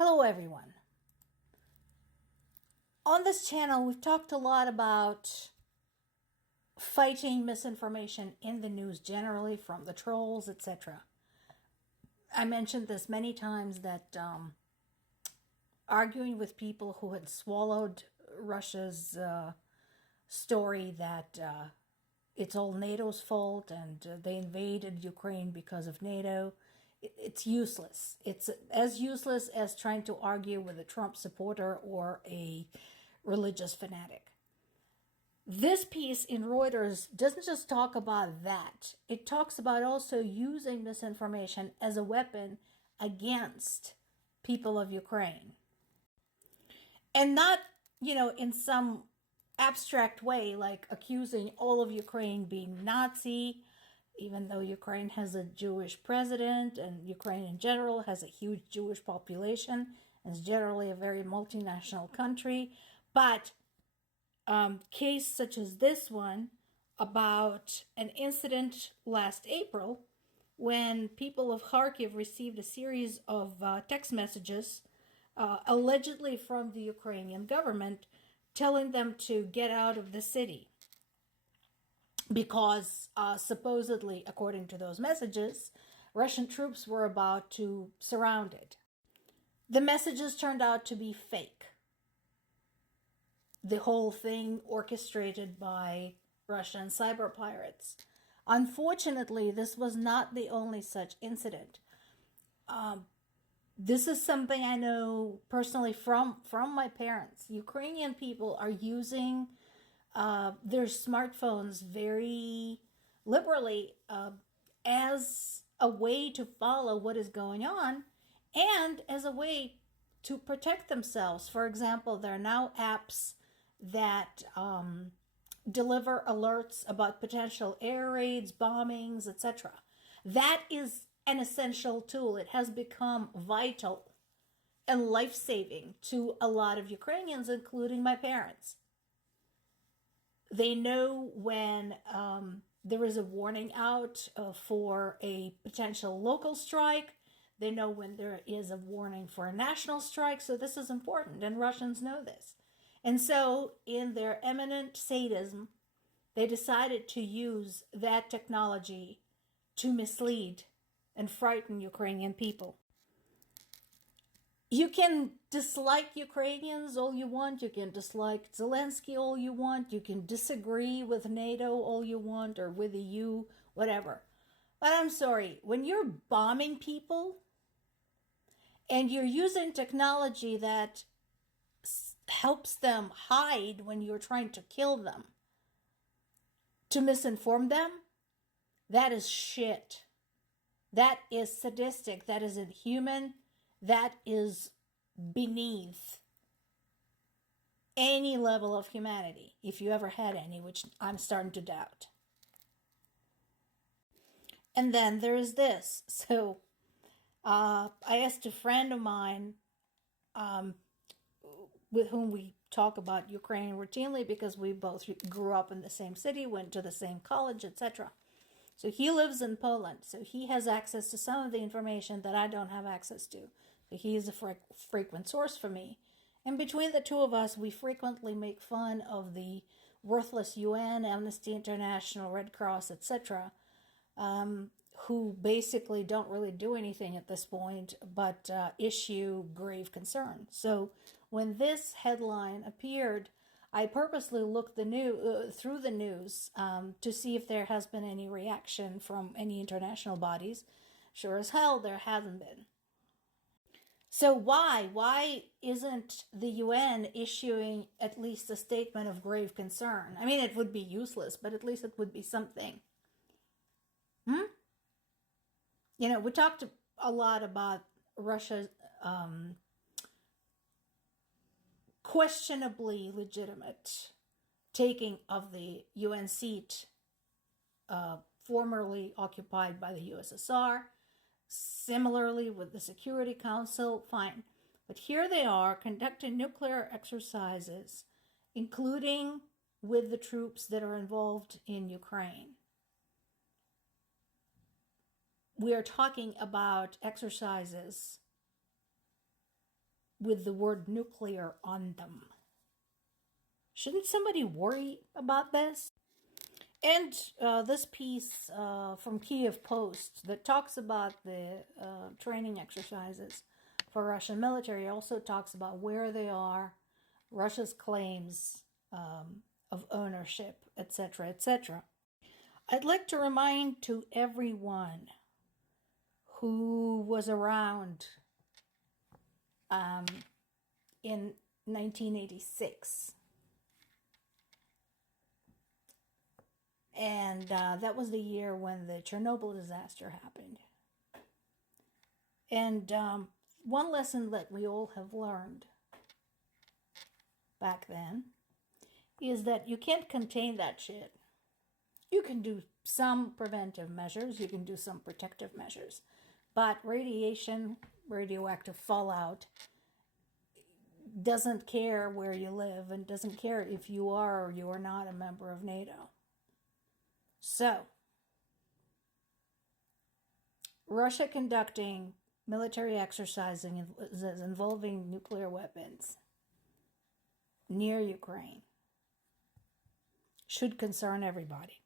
Hello everyone. On this channel we've talked a lot about fighting misinformation in the news generally, from the trolls, etc. I mentioned this many times that arguing with people who had swallowed Russia's story that it's all NATO's fault and they invaded Ukraine because of NATO, it's useless. It's as useless as trying to argue with a Trump supporter or a religious fanatic. This piece in Reuters doesn't just talk about that. It talks about also using misinformation as a weapon against people of Ukraine. And not, in some abstract way, like accusing all of Ukraine being Nazi, even though Ukraine has a Jewish president and Ukraine in general has a huge Jewish population and is generally a very multinational country. But case such as this one about an incident last April when people of Kharkiv received a series of text messages allegedly from the Ukrainian government telling them to get out of the city because supposedly, according to those messages, Russian troops were about to surround it. The messages turned out to be fake. The whole thing orchestrated by Russian cyber pirates. Unfortunately, this was not the only such incident. This is something I know personally from my parents. Ukrainian people are using their smartphones very liberally as a way to follow what is going on and as a way to protect themselves. For example, there are now apps that deliver alerts about potential air raids, bombings, etc. That is an essential tool. It has become vital and life-saving to a lot of Ukrainians, including my parents. They know when there is a warning out for a potential local strike. They know when there is a warning for a national strike. So this is important, and Russians know this. And so in their eminent sadism, they decided to use that technology to mislead and frighten Ukrainian people. You can dislike Ukrainians all you want. You can dislike Zelensky all you want. You can disagree with NATO all you want, or with the EU, whatever. But I'm sorry, when you're bombing people and you're using technology that helps them hide when you're trying to kill them, to misinform them, that is shit. That is sadistic. That is inhuman. That is beneath any level of humanity, if you ever had any, which I'm starting to doubt. And then there is this. So I asked a friend of mine with whom we talk about Ukraine routinely because we both grew up in the same city, went to the same college, etc. So he lives in Poland, so he has access to some of the information that I don't have access to. So he is a frequent source for me. And between the two of us, we frequently make fun of the worthless UN, Amnesty International, Red Cross, etc., who basically don't really do anything at this point but issue grave concern. So when this headline appeared, I purposely looked through the news to see if there has been any reaction from any international bodies. Sure as hell there hasn't been. So why? Why isn't the UN issuing at least a statement of grave concern? I mean, it would be useless, but at least it would be something. We talked a lot about Russia's questionably legitimate taking of the UN seat formerly occupied by the USSR. Similarly with the Security Council, fine. But here they are conducting nuclear exercises, including with the troops that are involved in Ukraine. We are talking about exercises with the word nuclear on them. Shouldn't somebody worry about this? And this piece from Kyiv Post that talks about the training exercises for Russian military also talks about where they are, Russia's claims of ownership, etc., etc. I'd like to remind to everyone who was around in 1986, and that was the year when the Chernobyl disaster happened. And one lesson that we all have learned back then is that you can't contain that shit. You can do some preventive measures, you can do some protective measures, but radiation, radioactive fallout doesn't care where you live and doesn't care if you are or you are not a member of NATO. So, Russia conducting military exercises involving nuclear weapons near Ukraine should concern everybody.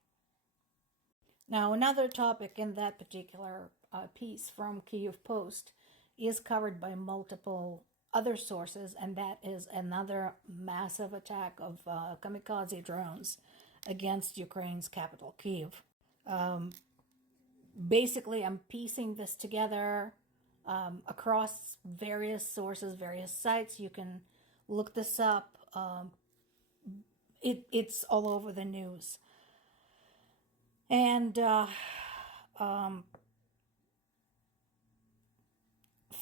Now, another topic in that particular piece from Kyiv Post is covered by multiple other sources, and that is another massive attack of kamikaze drones against Ukraine's capital, Kyiv. Basically, I'm piecing this together across various sources, various sites. You can look this up. It's all over the news. And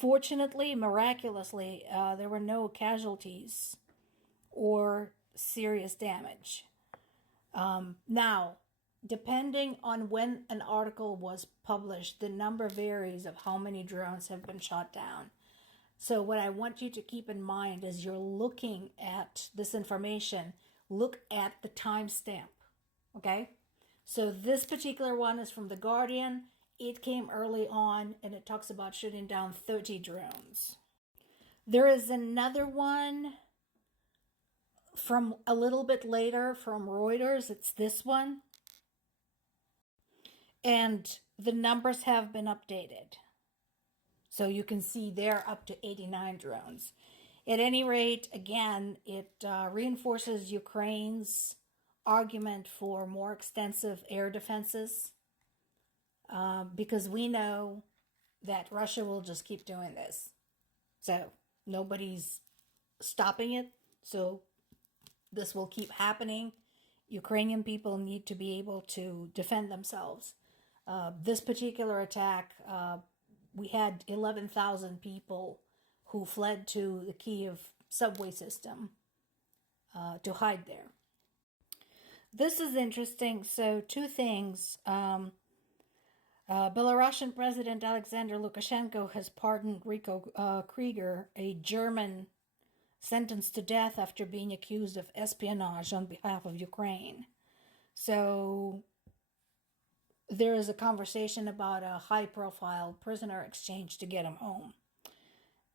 fortunately, miraculously, there were no casualties or serious damage. Now, depending on when an article was published, the number varies of how many drones have been shot down. So what I want you to keep in mind as you're looking at this information, look at the timestamp, okay? So this particular one is from The Guardian. It came early on, and it talks about shooting down 30 drones. There is another one from a little bit later from Reuters. It's this one. And the numbers have been updated. So you can see they're up to 89 drones. At any rate, again, it reinforces Ukraine's argument for more extensive air defenses because we know that Russia will just keep doing this. So nobody's stopping it. So this will keep happening. Ukrainian people need to be able to defend themselves. This particular attack, we had 11,000 people who fled to the Kyiv subway system to hide there. This is interesting. So two things. Belarusian President Alexander Lukashenko has pardoned Rico Krieger, a German sentenced to death after being accused of espionage on behalf of Ukraine. So there is a conversation about a high-profile prisoner exchange to get him home.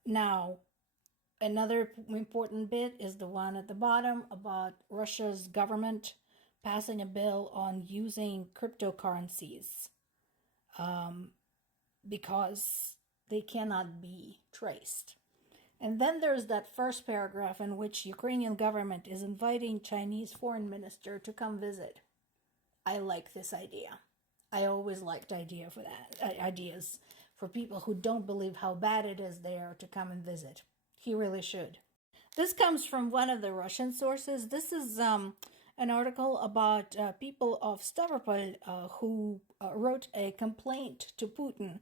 Now, another important bit is the one at the bottom about Russia's government passing a bill on using cryptocurrencies because they cannot be traced. And then there's that first paragraph in which Ukrainian government is inviting Chinese foreign minister to come visit. I like this idea. I always liked ideas for people who don't believe how bad it is there to come and visit. He really should. This comes from one of the Russian sources. This is an article about people of Stavropol who wrote a complaint to Putin,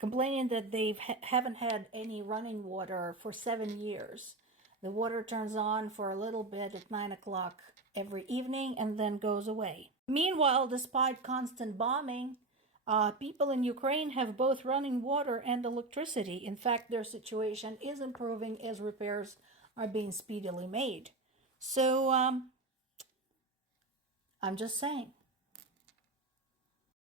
complaining that they haven't had any running water for 7 years. The water turns on for a little bit at 9 o'clock every evening and then goes away. Meanwhile, despite constant bombing, people in Ukraine have both running water and electricity. In fact, their situation is improving as repairs are being speedily made. So, I'm just saying.